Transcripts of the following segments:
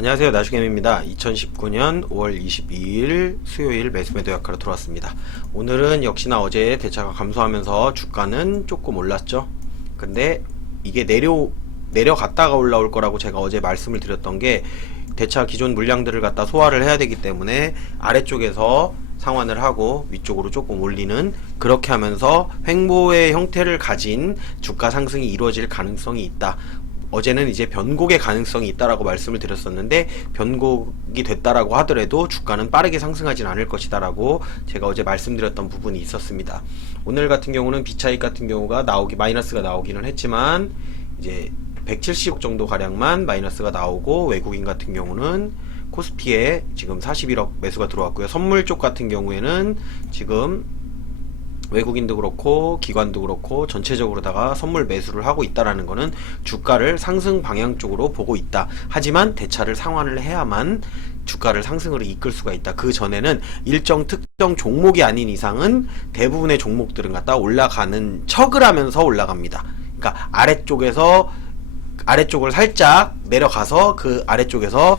안녕하세요, 나주겜입니다. 2019년 5월 22일 수요일 매수매도 약화로 들어왔습니다. 오늘은 역시나 어제 대차가 감소하면서 주가는 조금 올랐죠. 근데 이게 내려갔다가 올라올 거라고 제가 어제 말씀을 드렸던 게, 대차 기존 물량들을 갖다 소화를 해야 되기 때문에 아래쪽에서 상환을 하고 위쪽으로 조금 올리는, 그렇게 하면서 횡보의 형태를 가진 주가 상승이 이루어질 가능성이 있다. 어제는 이제 변곡의 가능성이 있다라고 말씀을 드렸었는데, 변곡이 됐다라고 하더라도 주가는 빠르게 상승하진 않을 것이다라고 제가 어제 말씀드렸던 부분이 있었습니다. 오늘 같은 경우는 비차익 같은 경우가 마이너스가 나오기는 했지만, 이제 170억 정도 가량만 마이너스가 나오고, 외국인 같은 경우는 코스피에 지금 41억 매수가 들어왔고요. 선물 쪽 같은 경우에는 지금 외국인도 그렇고 기관도 그렇고 전체적으로다가 선물 매수를 하고 있다라는 거는 주가를 상승 방향 쪽으로 보고 있다. 하지만 대차를 상환을 해야만 주가를 상승으로 이끌 수가 있다. 그 전에는 일정 특정 종목이 아닌 이상은 대부분의 종목들은 갖다 올라가는 척을 하면서 올라갑니다. 그러니까 아래쪽을 살짝 내려가서 그 아래쪽에서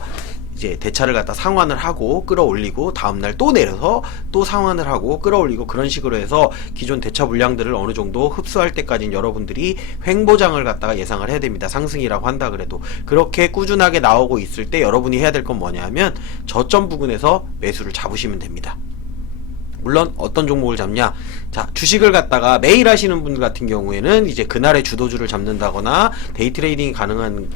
이제 대차를 갖다 상환을 하고 끌어올리고, 다음날 또 내려서 또 상환을 하고 끌어올리고, 그런 식으로 해서 기존 대차 물량들을 어느 정도 흡수할 때까지는 여러분들이 횡보장을 갖다가 예상을 해야 됩니다. 상승이라고 한다 그래도. 그렇게 꾸준하게 나오고 있을 때 여러분이 해야 될 건 뭐냐면, 저점 부근에서 매수를 잡으시면 됩니다. 물론 어떤 종목을 잡냐, 자, 주식을 갖다가 매일 하시는 분들 같은 경우에는 이제 그날의 주도주를 잡는다거나 데이 트레이딩이 가능한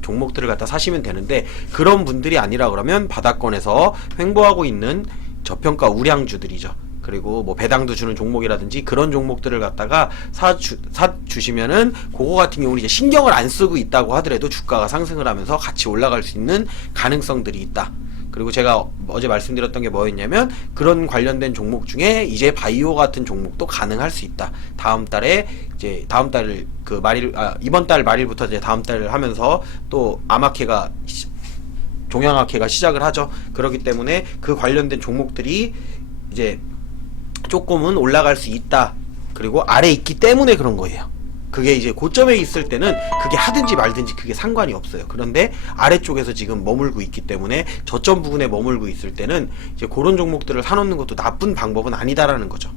종목들을 갖다 사시면 되는데, 그런 분들이 아니라 그러면 바닥권에서 횡보하고 있는 저평가 우량주들이죠. 그리고 뭐 배당도 주는 종목이라든지 그런 종목들을 갖다가 사주시면은, 그거 같은 경우는 이제 신경을 안 쓰고 있다고 하더라도 주가가 상승을 하면서 같이 올라갈 수 있는 가능성들이 있다. 그리고 제가 어제 말씀드렸던 게 뭐였냐면, 그런 관련된 종목 중에 이제 바이오 같은 종목도 가능할 수 있다. 이번 달 말일부터 이제 다음 달을 하면서 또 종양학회가 시작을 하죠. 그렇기 때문에 그 관련된 종목들이 이제 조금은 올라갈 수 있다. 그리고 아래에 있기 때문에 그런 거예요. 그게 이제 고점에 있을 때는 그게 하든지 말든지 그게 상관이 없어요. 그런데 아래쪽에서 지금 머물고 있기 때문에, 저점 부분에 머물고 있을 때는 이제 그런 종목들을 사놓는 것도 나쁜 방법은 아니다라는 거죠.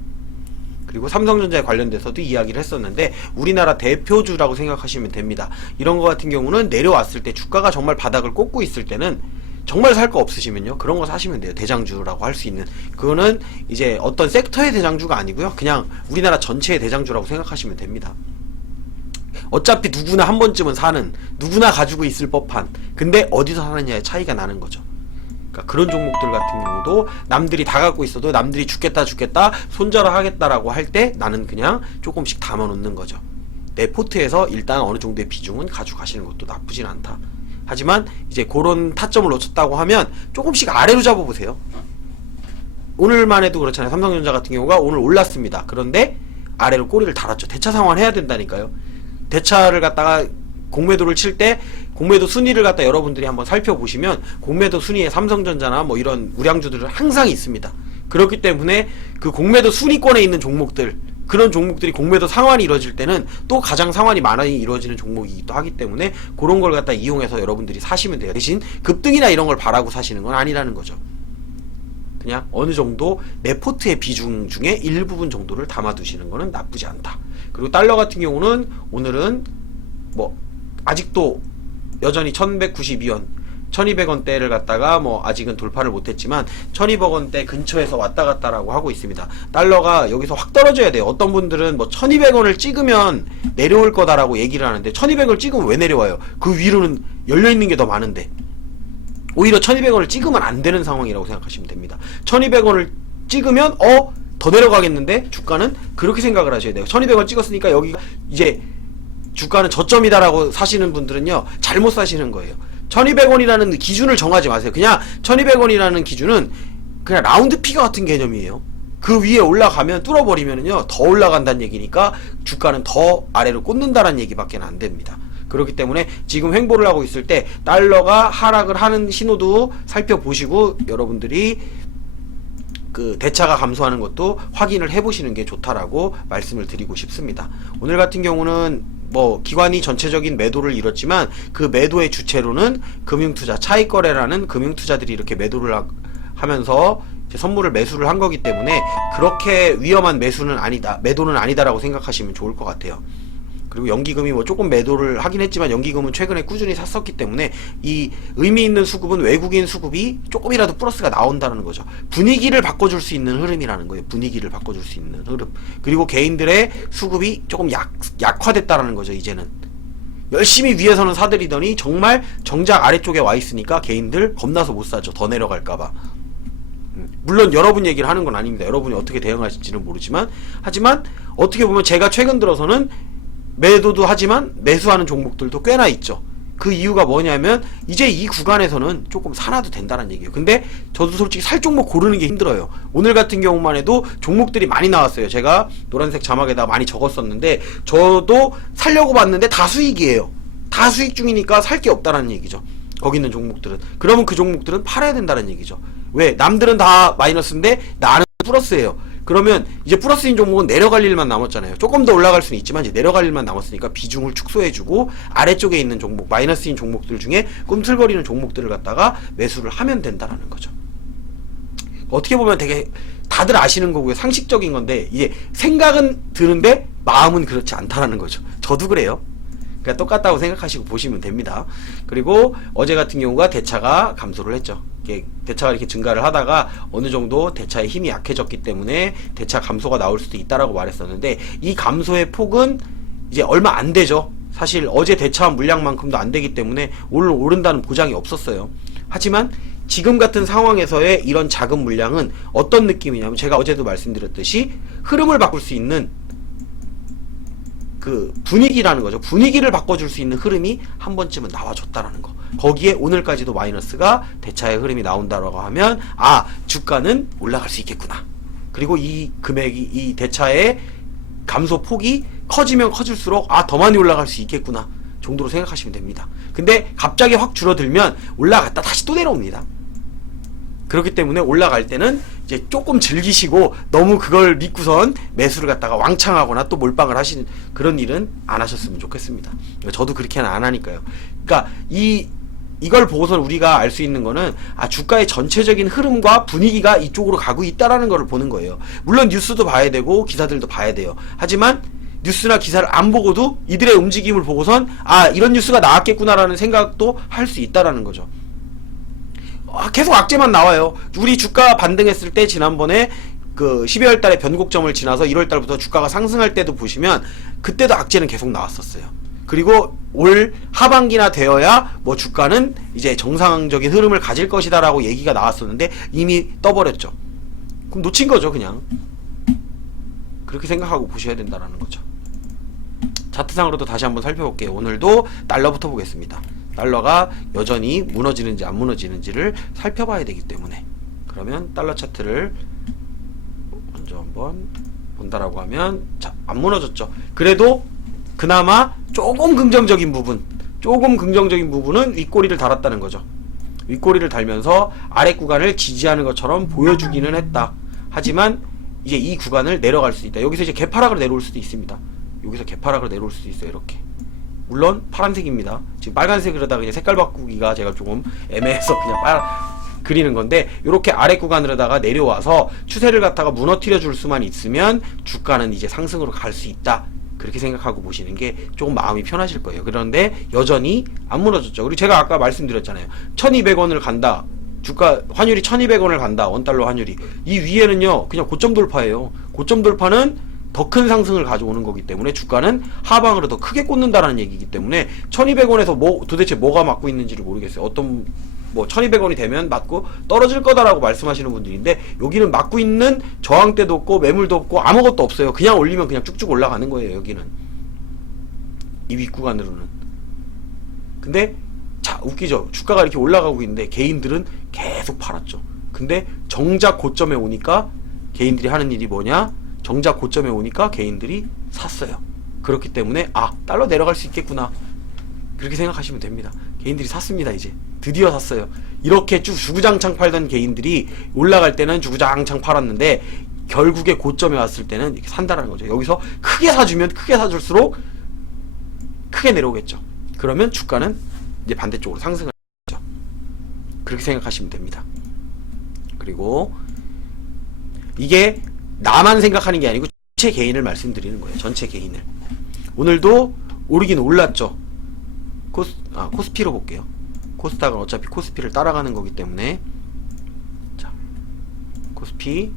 그리고 삼성전자에 관련돼서도 이야기를 했었는데, 우리나라 대표주라고 생각하시면 됩니다. 이런 거 같은 경우는 내려왔을 때 주가가 정말 바닥을 꽂고 있을 때는, 정말 살 거 없으시면요, 그런 거 사시면 돼요. 대장주라고 할 수 있는. 그거는 이제 어떤 섹터의 대장주가 아니고요, 그냥 우리나라 전체의 대장주라고 생각하시면 됩니다. 어차피 누구나 한 번쯤은 사는, 누구나 가지고 있을 법한, 근데 어디서 사느냐의 차이가 나는 거죠. 그러니까 그런 종목들 같은 경우도 남들이 다 갖고 있어도, 남들이 죽겠다 손절을 하겠다라고 할 때 나는 그냥 조금씩 담아 놓는 거죠. 내 포트에서 일단 어느 정도의 비중은 가져가시는 것도 나쁘진 않다. 하지만 이제 그런 타점을 놓쳤다고 하면 조금씩 아래로 잡아보세요. 오늘만 해도 그렇잖아요. 삼성전자 같은 경우가 오늘 올랐습니다. 그런데 아래로 꼬리를 달았죠. 대차 상환해야 된다니까요. 대차를 갖다가 공매도를 칠 때, 공매도 순위를 갖다 여러분들이 한번 살펴보시면, 공매도 순위에 삼성전자나 뭐 이런 우량주들은 항상 있습니다. 그렇기 때문에 그 공매도 순위권에 있는 종목들, 그런 종목들이 공매도 상환이 이루어질 때는 또 가장 상환이 많이 이루어지는 종목이기도 하기 때문에, 그런 걸 갖다 이용해서 여러분들이 사시면 돼요. 대신 급등이나 이런 걸 바라고 사시는 건 아니라는 거죠. 그냥 어느 정도 내 포트의 비중 중에 일부분 정도를 담아두시는 거는 나쁘지 않다. 그리고 달러 같은 경우는 오늘은 뭐 아직도 여전히 1192원, 1200원대를 갖다가 뭐 아직은 돌파를 못했지만 1200원대 근처에서 왔다 갔다라고 하고 있습니다. 달러가 여기서 확 떨어져야 돼요. 어떤 분들은 뭐 1200원을 찍으면 내려올 거다라고 얘기를 하는데, 1200원을 찍으면 왜 내려와요? 그 위로는 열려있는 게 더 많은데. 오히려 1200원을 찍으면 안 되는 상황이라고 생각하시면 됩니다. 1200원을 찍으면 더 내려가겠는데, 주가는 그렇게 생각을 하셔야 돼요. 1200원 찍었으니까 여기가 이제 주가는 저점이다라고 사시는 분들은요, 잘못 사시는 거예요. 1200원이라는 기준을 정하지 마세요. 그냥 1200원이라는 기준은 그냥 라운드 피겨 같은 개념이에요. 그 위에 올라가면 뚫어버리면은요, 더 올라간다는 얘기니까 주가는 더 아래로 꽂는다는 얘기밖에 안 됩니다. 그렇기 때문에 지금 횡보를 하고 있을 때 달러가 하락을 하는 신호도 살펴보시고, 여러분들이 그 대차가 감소하는 것도 확인을 해보시는 게 좋다라고 말씀을 드리고 싶습니다. 오늘 같은 경우는 뭐 기관이 전체적인 매도를 이뤘지만 그 매도의 주체로는 금융투자, 차익거래라는 금융투자들이 이렇게 매도를 하면서 이제 선물을 매수를 한 거기 때문에 그렇게 위험한 매수는 아니다, 매도는 아니다라고 생각하시면 좋을 것 같아요. 그리고 연기금이 뭐 조금 매도를 하긴 했지만 연기금은 최근에 꾸준히 샀었기 때문에 이 의미 있는 수급은 외국인 수급이 조금이라도 플러스가 나온다는 거죠. 분위기를 바꿔줄 수 있는 흐름이라는 거예요. 분위기를 바꿔줄 수 있는 흐름. 그리고 개인들의 수급이 조금 약화됐다라는 거죠. 이제는 열심히 위에서는 사들이더니 정말 정작 아래쪽에 와 있으니까 개인들 겁나서 못 사죠. 더 내려갈까봐. 물론 여러분 얘기를 하는 건 아닙니다. 여러분이 어떻게 대응하실지는 모르지만, 하지만 어떻게 보면 제가 최근 들어서는 매도도 하지만 매수하는 종목들도 꽤나 있죠. 그 이유가 뭐냐면 이제 이 구간에서는 조금 사놔도 된다는 얘기예요. 근데 저도 솔직히 살 종목 고르는 게 힘들어요. 오늘 같은 경우만 해도 종목들이 많이 나왔어요. 제가 노란색 자막에다 많이 적었었는데 저도 살려고 봤는데 다 수익이에요. 다 수익 중이니까 살 게 없다는 얘기죠. 거기 있는 종목들은. 그러면 그 종목들은 팔아야 된다는 얘기죠. 왜? 남들은 다 마이너스인데 나는 플러스예요. 그러면 이제 플러스인 종목은 내려갈 일만 남았잖아요. 조금 더 올라갈 수는 있지만 이제 내려갈 일만 남았으니까 비중을 축소해주고 아래쪽에 있는 종목, 마이너스인 종목들 중에 꿈틀거리는 종목들을 갖다가 매수를 하면 된다라는 거죠. 어떻게 보면 되게 다들 아시는 거고요. 상식적인 건데 이제 생각은 드는데 마음은 그렇지 않다라는 거죠. 저도 그래요. 그러니까 똑같다고 생각하시고 보시면 됩니다. 그리고 어제 같은 경우가 대차가 감소를 했죠. 대차가 이렇게 증가를 하다가 어느 정도 대차의 힘이 약해졌기 때문에 대차 감소가 나올 수도 있다라고 말했었는데 이 감소의 폭은 이제 얼마 안 되죠. 사실 어제 대차한 물량만큼도 안 되기 때문에 오늘 오른다는 보장이 없었어요. 하지만 지금 같은 상황에서의 이런 작은 물량은 어떤 느낌이냐면 제가 어제도 말씀드렸듯이 흐름을 바꿀 수 있는 그 분위기라는 거죠. 분위기를 바꿔줄 수 있는 흐름이 한 번쯤은 나와줬다라는 거. 거기에 오늘까지도 마이너스가 대차의 흐름이 나온다라고 하면 아, 주가는 올라갈 수 있겠구나. 그리고 이 금액이, 이 대차의 감소 폭이 커지면 커질수록 아, 더 많이 올라갈 수 있겠구나 정도로 생각하시면 됩니다. 근데 갑자기 확 줄어들면 올라갔다 다시 또 내려옵니다. 그렇기 때문에 올라갈 때는 이제 조금 즐기시고 너무 그걸 믿고선 매수를 갖다가 왕창하거나 또 몰빵을 하시는 그런 일은 안 하셨으면 좋겠습니다. 저도 그렇게는 안 하니까요. 그러니까 이걸 보고선 우리가 알 수 있는 거는 아, 주가의 전체적인 흐름과 분위기가 이쪽으로 가고 있다라는 걸 보는 거예요. 물론 뉴스도 봐야 되고 기사들도 봐야 돼요. 하지만 뉴스나 기사를 안 보고도 이들의 움직임을 보고선 아, 이런 뉴스가 나왔겠구나라는 생각도 할 수 있다라는 거죠. 계속 악재만 나와요. 우리 주가 반등했을 때 지난번에 그 12월 달에 변곡점을 지나서 1월 달부터 주가가 상승할 때도 보시면 그때도 악재는 계속 나왔었어요. 그리고 올 하반기나 되어야 뭐 주가는 이제 정상적인 흐름을 가질 것이다라고 얘기가 나왔었는데 이미 떠버렸죠. 그럼 놓친 거죠, 그냥. 그렇게 생각하고 보셔야 된다는 거죠. 차트상으로도 다시 한번 살펴볼게요. 오늘도 달러부터 보겠습니다. 달러가 여전히 무너지는지 안 무너지는지를 살펴봐야 되기 때문에 그러면 달러 차트를 먼저 한번 본다라고 하면 자, 안 무너졌죠. 그래도 그나마 조금 긍정적인 부분은 윗꼬리를 달았다는 거죠. 윗꼬리를 달면서 아래 구간을 지지하는 것처럼 보여주기는 했다. 하지만 이제 이 구간을 내려갈 수 있다. 여기서 이제 개파락으로 내려올 수도 있습니다. 여기서 개파락으로 내려올 수도 있어요. 이렇게. 물론 파란색입니다. 지금 빨간색으로다가 그냥 색깔 바꾸기가 제가 조금 애매해서 그냥 그리는 건데 이렇게 아래 구간으로다가 내려와서 추세를 갖다가 무너뜨려 줄 수만 있으면 주가는 이제 상승으로 갈 수 있다. 그렇게 생각하고 보시는 게 조금 마음이 편하실 거예요. 그런데 여전히 안 무너졌죠. 그리고 제가 아까 말씀드렸잖아요. 1200원을 간다. 주가 환율이 1200원을 간다. 원달러 환율이. 이 위에는요. 그냥 고점 돌파예요. 고점 돌파는 더 큰 상승을 가져오는 거기 때문에 주가는 하방으로 더 크게 꽂는다라는 얘기이기 때문에 1200원에서 뭐 도대체 뭐가 맞고 있는지를 모르겠어요. 어떤 뭐 1200원이 되면 맞고 떨어질 거다라고 말씀하시는 분들인데 여기는 맞고 있는 저항대도 없고 매물도 없고 아무것도 없어요. 그냥 올리면 그냥 쭉쭉 올라가는 거예요. 여기는 이 윗구간으로는. 근데 자, 웃기죠. 주가가 이렇게 올라가고 있는데 개인들은 계속 팔았죠. 근데 정작 고점에 오니까 개인들이 하는 일이 뭐냐? 정작 고점에 오니까 개인들이 샀어요. 그렇기 때문에 아, 달러 내려갈 수 있겠구나 그렇게 생각하시면 됩니다. 개인들이 샀습니다. 이제 드디어 샀어요. 이렇게 쭉 주구장창 팔던 개인들이 올라갈 때는 주구장창 팔았는데 결국에 고점에 왔을 때는 이렇게 산다라는 거죠. 여기서 크게 사주면 크게 사줄수록 크게 내려오겠죠. 그러면 주가는 이제 반대쪽으로 상승을 하죠. 그렇게 생각하시면 됩니다. 그리고 이게 나만 생각하는 게 아니고 전체 개인을 말씀드리는 거예요. 전체 개인을. 오늘도 오르긴 올랐죠. 코스피로 볼게요. 코스닥은 어차피 코스피를 따라가는 거기 때문에, 자, 코스피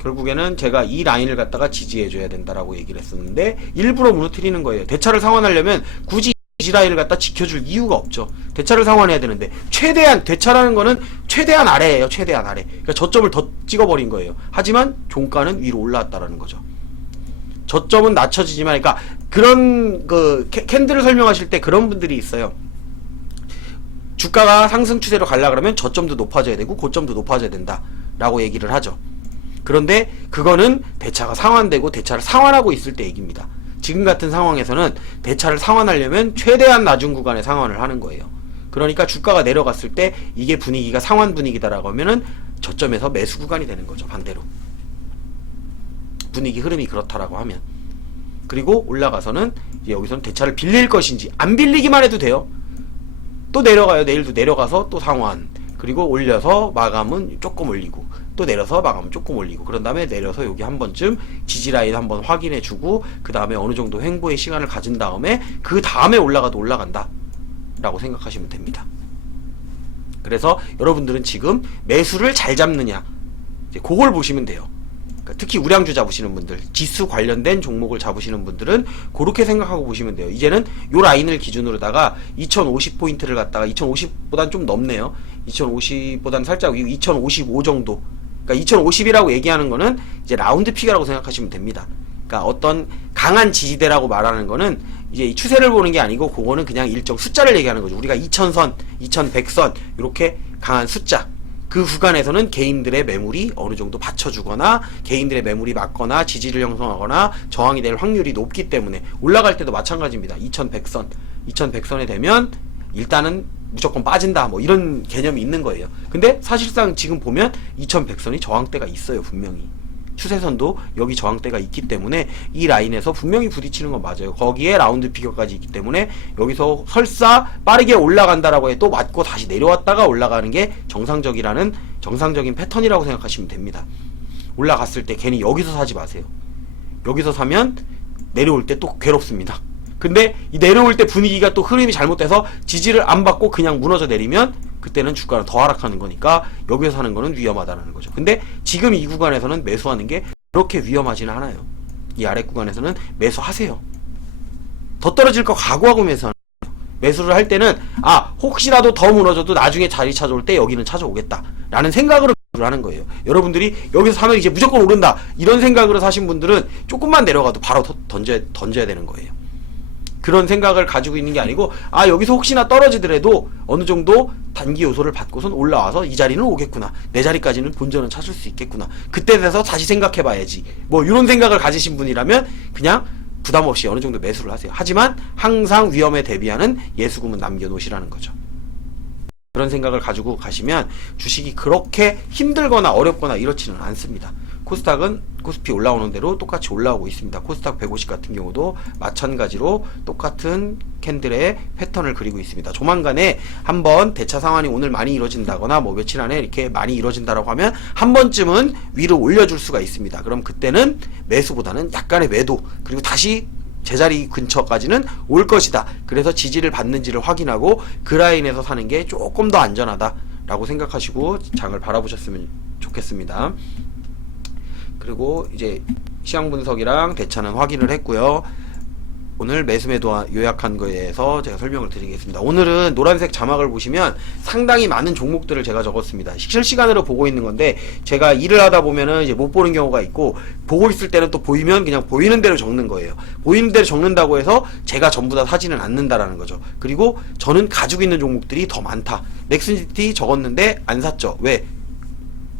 결국에는 제가 이 라인을 갖다가 지지해줘야 된다라고 얘기를 했었는데 일부러 무너뜨리는 거예요. 대차를 상환하려면 굳이 지지 라인을 갖다 지켜줄 이유가 없죠. 대차를 상환해야 되는데 최대한, 대차라는 거는 최대한 아래예요. 최대한 아래. 그러니까 저점을 더 찍어버린 거예요. 하지만 종가는 위로 올라왔다라는 거죠. 저점은 낮춰지지만, 그러니까 그런 캔들을 설명하실 때 그런 분들이 있어요. 주가가 상승 추세로 가려 그러면 저점도 높아져야 되고 고점도 높아져야 된다 라고 얘기를 하죠. 그런데 그거는 대차가 상환되고 대차를 상환하고 있을 때 얘기입니다. 지금 같은 상황에서는 대차를 상환하려면 최대한 낮은 구간에 상환을 하는 거예요. 그러니까 주가가 내려갔을 때 이게 분위기가 상환 분위기다라고 하면은 저점에서 매수 구간이 되는 거죠. 반대로 분위기 흐름이 그렇다라고 하면. 그리고 올라가서는 이제 여기서는 대차를 빌릴 것인지, 안 빌리기만 해도 돼요. 또 내려가요. 내일도 내려가서 또 상환, 그리고 올려서 마감은 조금 올리고, 또 내려서 마감은 조금 올리고, 그런 다음에 내려서 여기 한 번쯤 지지라인 한번 확인해 주고, 그 다음에 어느 정도 횡보의 시간을 가진 다음에 그 다음에 올라가도 올라간다 라고 생각하시면 됩니다. 그래서 여러분들은 지금 매수를 잘 잡느냐, 이제 그걸 보시면 돼요. 그러니까 특히 우량주 잡으시는 분들, 지수 관련된 종목을 잡으시는 분들은 그렇게 생각하고 보시면 돼요. 이제는 요 라인을 기준으로다가 2050포인트를 갖다가, 2050보단 좀 넘네요. 2050보단 살짝 2055 정도. 그러니까 2050이라고 얘기하는 거는 이제 라운드 피겨라고 생각하시면 됩니다. 그러니까 어떤 강한 지지대라고 말하는 거는 이제 이 추세를 보는 게 아니고, 그거는 그냥 일정 숫자를 얘기하는 거죠. 우리가 2000선, 2100선 이렇게 강한 숫자, 그 구간에서는 개인들의 매물이 어느 정도 받쳐주거나 개인들의 매물이 맞거나 지지를 형성하거나 저항이 될 확률이 높기 때문에, 올라갈 때도 마찬가지입니다. 2100선, 2100선에 되면 일단은 무조건 빠진다, 뭐 이런 개념이 있는 거예요. 근데 사실상 지금 보면 2100선이 저항대가 있어요. 분명히 추세선도 여기 저항대가 있기 때문에 이 라인에서 분명히 부딪히는 건 맞아요. 거기에 라운드 피겨까지 있기 때문에 여기서 설사 빠르게 올라간다라고 해도 맞고 다시 내려왔다가 올라가는 게 정상적인 패턴이라고 생각하시면 됩니다. 올라갔을 때 괜히 여기서 사지 마세요. 여기서 사면 내려올 때 또 괴롭습니다. 근데 이 내려올 때 분위기가 또 흐름이 잘못돼서 지지를 안 받고 그냥 무너져 내리면 그때는 주가는 더 하락하는 거니까 여기서 사는 거는 위험하다는 거죠. 근데 지금 이 구간에서는 매수하는 게 그렇게 위험하지는 않아요. 이 아래 구간에서는 매수하세요. 더 떨어질 거 각오하고 매수하는 거예요. 매수를 할 때는 혹시라도 더 무너져도 나중에 자리 찾아올 때 여기는 찾아오겠다 라는 생각으로 매수를 하는 거예요. 여러분들이 여기서 사면 이제 무조건 오른다 이런 생각으로 사신 분들은 조금만 내려가도 바로 던져야 되는 거예요. 그런 생각을 가지고 있는 게 아니고, 여기서 혹시나 떨어지더라도 어느 정도 단기 요소를 받고선 올라와서 이 자리는 오겠구나, 내 자리까지는 본전은 찾을 수 있겠구나, 그때 돼서 다시 생각해 봐야지, 뭐 이런 생각을 가지신 분이라면 그냥 부담 없이 어느 정도 매수를 하세요. 하지만 항상 위험에 대비하는 예수금은 남겨 놓으시라는 거죠. 그런 생각을 가지고 가시면 주식이 그렇게 힘들거나 어렵거나 이렇지는 않습니다. 코스피 올라오는 대로 똑같이 올라오고 있습니다. 코스닥 150 같은 경우도 마찬가지로 똑같은 캔들의 패턴을 그리고 있습니다. 조만간에 한번 대차 상환이 오늘 많이 이루어진다거나 뭐 며칠 안에 이렇게 많이 이루어진다라고 하면 한 번쯤은 위로 올려줄 수가 있습니다. 그럼 그때는 매수보다는 약간의 매도, 그리고 다시 제자리 근처까지는 올 것이다. 그래서 지지를 받는지를 확인하고 그 라인에서 사는 게 조금 더 안전하다 라고 생각하시고 장을 바라보셨으면 좋겠습니다. 그리고 이제 시황 분석이랑 대차는 확인을 했고요. 오늘 매수매도 요약한 거에 대해서 제가 설명을 드리겠습니다. 오늘은 노란색 자막을 보시면 상당히 많은 종목들을 제가 적었습니다. 실시간으로 보고 있는 건데, 제가 일을 하다 보면은 이제 못 보는 경우가 있고, 보고 있을 때는 또 보이면 그냥 보이는 대로 적는 거예요. 보이는 대로 적는다고 해서 제가 전부 다 사지는 않는다라는 거죠. 그리고 저는 가지고 있는 종목들이 더 많다. 넥슨시티 적었는데 안 샀죠. 왜?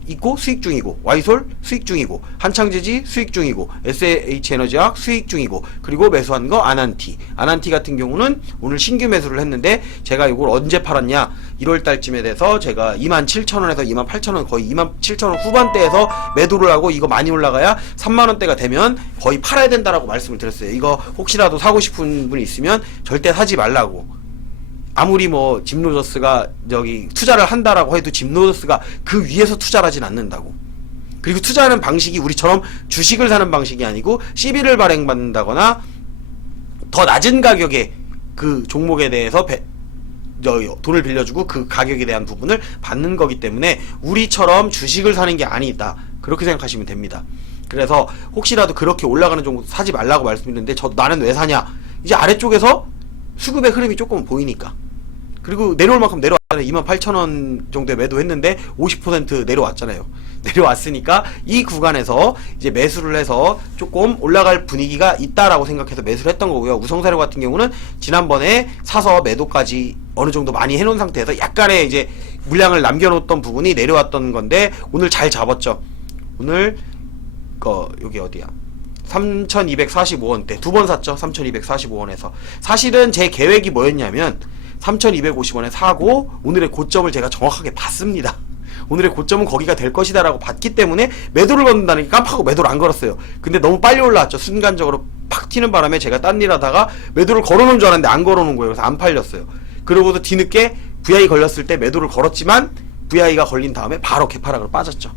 있고 수익 중이고, 와이솔 수익 중이고, 한창재지 수익 중이고, SH에너지학 수익 중이고, 그리고 매수한 거 아난티 같은 경우는 오늘 신규 매수를 했는데, 제가 이걸 언제 팔았냐, 1월 달쯤에 돼서 제가 27,000원에서 28,000원, 거의 27,000원 후반대에서 매도를 하고, 이거 많이 올라가야 3만원대가 되면 거의 팔아야 된다라고 말씀을 드렸어요. 이거 혹시라도 사고 싶은 분이 있으면 절대 사지 말라고. 아무리 뭐 집노저스가 저기 투자를 한다라고 해도 집노저스가 그 위에서 투자를 하진 않는다고. 그리고 투자하는 방식이 우리처럼 주식을 사는 방식이 아니고 CB를 발행받는다거나 더 낮은 가격에 그 종목에 대해서 돈을 빌려주고 그 가격에 대한 부분을 받는 거기 때문에 우리처럼 주식을 사는 게 아니다, 그렇게 생각하시면 됩니다. 그래서 혹시라도 그렇게 올라가는 종목 사지 말라고 말씀드렸는데, 나는 왜 사냐, 이제 아래쪽에서 수급의 흐름이 조금 보이니까. 그리고 내려올 만큼 내려왔잖아요. 28,000원 정도에 매도했는데 50% 내려왔잖아요. 내려왔으니까 이 구간에서 이제 매수를 해서 조금 올라갈 분위기가 있다라고 생각해서 매수를 했던 거고요. 우성사료 같은 경우는 지난번에 사서 매도까지 어느 정도 많이 해놓은 상태에서 약간의 이제 물량을 남겨놓았던 부분이 내려왔던 건데, 오늘 잘 잡았죠. 오늘 여기 어디야, 3,245원대 두 번 샀죠. 3,245원에서 사실은 제 계획이 뭐였냐면 3,250원에 사고 오늘의 고점을 제가 정확하게 봤습니다. 오늘의 고점은 거기가 될 것이다 라고 봤기 때문에 매도를 건다는 게 깜빡하고 매도를 안 걸었어요. 근데 너무 빨리 올라왔죠. 순간적으로 팍 튀는 바람에 제가 딴 일 하다가 매도를 걸어놓은 줄 알았는데 안 걸어놓은 거예요. 그래서 안 팔렸어요. 그러고도 뒤늦게 VI 걸렸을 때 매도를 걸었지만 VI가 걸린 다음에 바로 개파락으로 빠졌죠.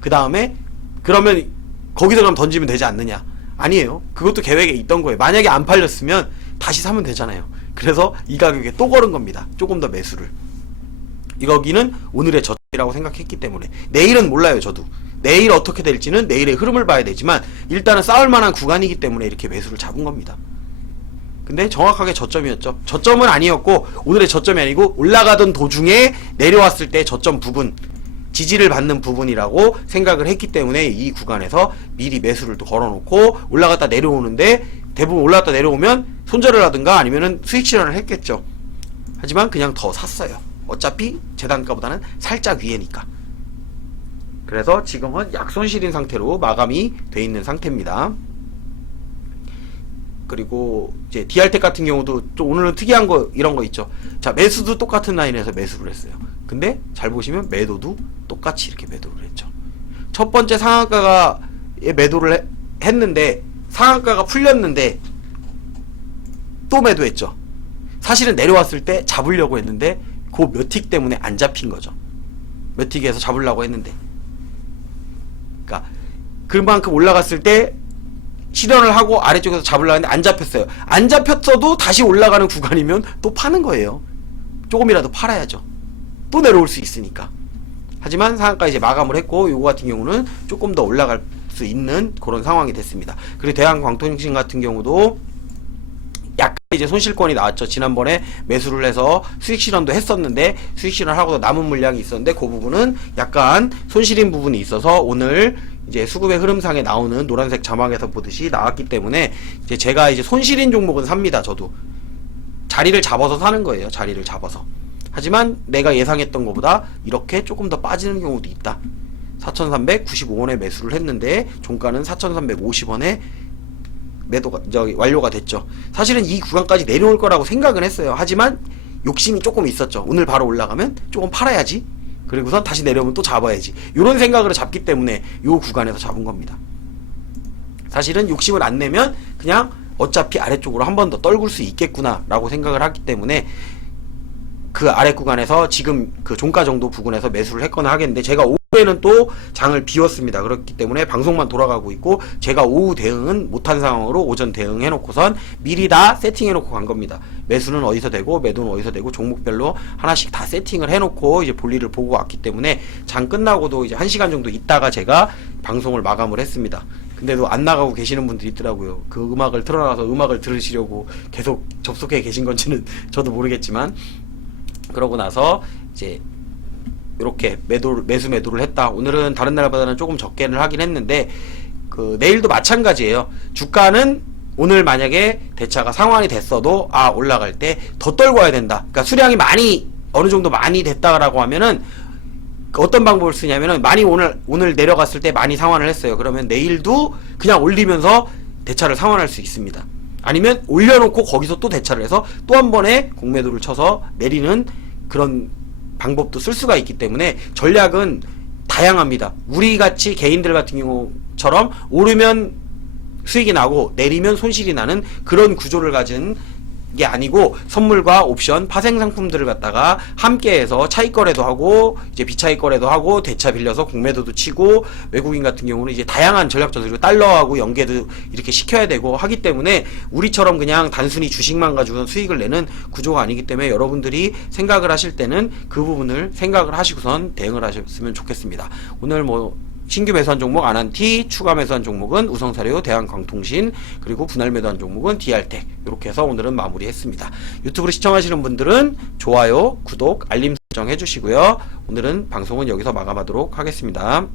그 다음에 그러면 거기서 그럼 던지면 되지 않느냐? 아니에요. 그것도 계획에 있던 거예요. 만약에 안 팔렸으면 다시 사면 되잖아요. 그래서 이 가격에 또 걸은 겁니다. 조금 더 매수를. 여기는 오늘의 저점이라고 생각했기 때문에. 내일은 몰라요, 저도. 내일 어떻게 될지는 내일의 흐름을 봐야 되지만 일단은 싸울 만한 구간이기 때문에 이렇게 매수를 잡은 겁니다. 근데 정확하게 저점이었죠. 저점은 아니었고, 오늘의 저점이 아니고 올라가던 도중에 내려왔을 때 저점 부분, 지지를 받는 부분이라고 생각을 했기 때문에 이 구간에서 미리 매수를 또 걸어놓고 올라갔다 내려오는데, 대부분 올라갔다 내려오면 손절을 하든가 아니면은 수익 실현을 했겠죠. 하지만 그냥 더 샀어요. 어차피 재단가보다는 살짝 위에니까. 그래서 지금은 약손실인 상태로 마감이 돼 있는 상태입니다. 그리고 이제 DR텍 같은 경우도 좀 오늘은 특이한 거, 이런 거 있죠. 자, 매수도 똑같은 라인에서 매수를 했어요. 근데 잘 보시면 매도도 똑같이 이렇게 매도를 했죠. 첫 번째 상한가가 매도를 했는데 상한가가 풀렸는데 또 매도했죠. 사실은 내려왔을 때 잡으려고 했는데 그 몇 틱 때문에 안 잡힌 거죠. 몇 틱에서 잡으려고 했는데, 그러니까 그만큼 올라갔을 때 실현을 하고 아래쪽에서 잡으려고 했는데 안 잡혔어요. 안 잡혔어도 다시 올라가는 구간이면 또 파는 거예요. 조금이라도 팔아야죠. 또 내려올 수 있으니까. 하지만 상한가 이제 마감을 했고, 요거 같은 경우는 조금 더 올라갈 수 있는 그런 상황이 됐습니다. 그리고 대한광통신 같은 경우도 약간 이제 손실권이 나왔죠. 지난번에 매수를 해서 수익 실현도 했었는데, 수익 실현을 하고도 남은 물량이 있었는데 그 부분은 약간 손실인 부분이 있어서 오늘 이제 수급의 흐름상에 나오는 노란색 자막에서 보듯이 나왔기 때문에 이제 제가 이제 손실인 종목은 삽니다. 저도 자리를 잡아서 사는 거예요. 자리를 잡아서. 하지만 내가 예상했던 것보다 이렇게 조금 더 빠지는 경우도 있다. 4,395원에 매수를 했는데 종가는 4,350원에 매도가 완료가 됐죠. 사실은 이 구간까지 내려올 거라고 생각은 했어요. 하지만 욕심이 조금 있었죠. 오늘 바로 올라가면 조금 팔아야지, 그리고선 다시 내려오면 또 잡아야지, 이런 생각으로 잡기 때문에 이 구간에서 잡은 겁니다. 사실은 욕심을 안 내면 그냥 어차피 아래쪽으로 한 번 더 떨굴 수 있겠구나 라고 생각을 하기 때문에 그 아래 구간에서 지금 그 종가 정도 부근에서 매수를 했거나 하겠는데, 제가 오후에는 또 장을 비웠습니다. 그렇기 때문에 방송만 돌아가고 있고 제가 오후 대응은 못한 상황으로 오전 대응해놓고선 미리 다 세팅해놓고 간 겁니다. 매수는 어디서 되고 매도는 어디서 되고 종목별로 하나씩 다 세팅을 해놓고 이제 볼일을 보고 왔기 때문에 장 끝나고도 이제 1시간 정도 있다가 제가 방송을 마감을 했습니다. 근데도 안 나가고 계시는 분들이 있더라고요. 그 음악을 틀어놔서 음악을 들으시려고 계속 접속해 계신 건지는 저도 모르겠지만, 그러고 나서 이제 이렇게 매수 매도를 했다. 오늘은 다른 날보다는 조금 적게는 하긴 했는데, 그 내일도 마찬가지예요. 주가는 오늘 만약에 대차가 상환이 됐어도 올라갈 때 더 떨고 와야 된다. 그러니까 수량이 많이 어느 정도 많이 됐다라고 하면은 어떤 방법을 쓰냐면은, 많이 오늘 내려갔을 때 많이 상환을 했어요. 그러면 내일도 그냥 올리면서 대차를 상환할 수 있습니다. 아니면 올려놓고 거기서 또 대차를 해서 또 한 번에 공매도를 쳐서 내리는 그런 방법도 쓸 수가 있기 때문에 전략은 다양합니다. 우리같이 개인들 같은 경우처럼 오르면 수익이 나고 내리면 손실이 나는 그런 구조를 가진 게 아니고 선물과 옵션, 파생 상품들을 갖다가 함께해서 차익 거래도 하고 이제 비차익 거래도 하고 대차 빌려서 공매도도 치고 외국인 같은 경우는 이제 다양한 전략적 그리고 달러하고 연계도 이렇게 시켜야 되고 하기 때문에 우리처럼 그냥 단순히 주식만 가지고는 수익을 내는 구조가 아니기 때문에 여러분들이 생각을 하실 때는 그 부분을 생각을 하시고선 대응을 하셨으면 좋겠습니다. 오늘 뭐 신규 매수한 종목 아난티, 추가 매수한 종목은 우성사료, 대한광통신, 그리고 분할 매도한 종목은 DR텍 이렇게 해서 오늘은 마무리했습니다. 유튜브로 시청하시는 분들은 좋아요, 구독, 알림 설정 해주시고요. 오늘은 방송은 여기서 마감하도록 하겠습니다.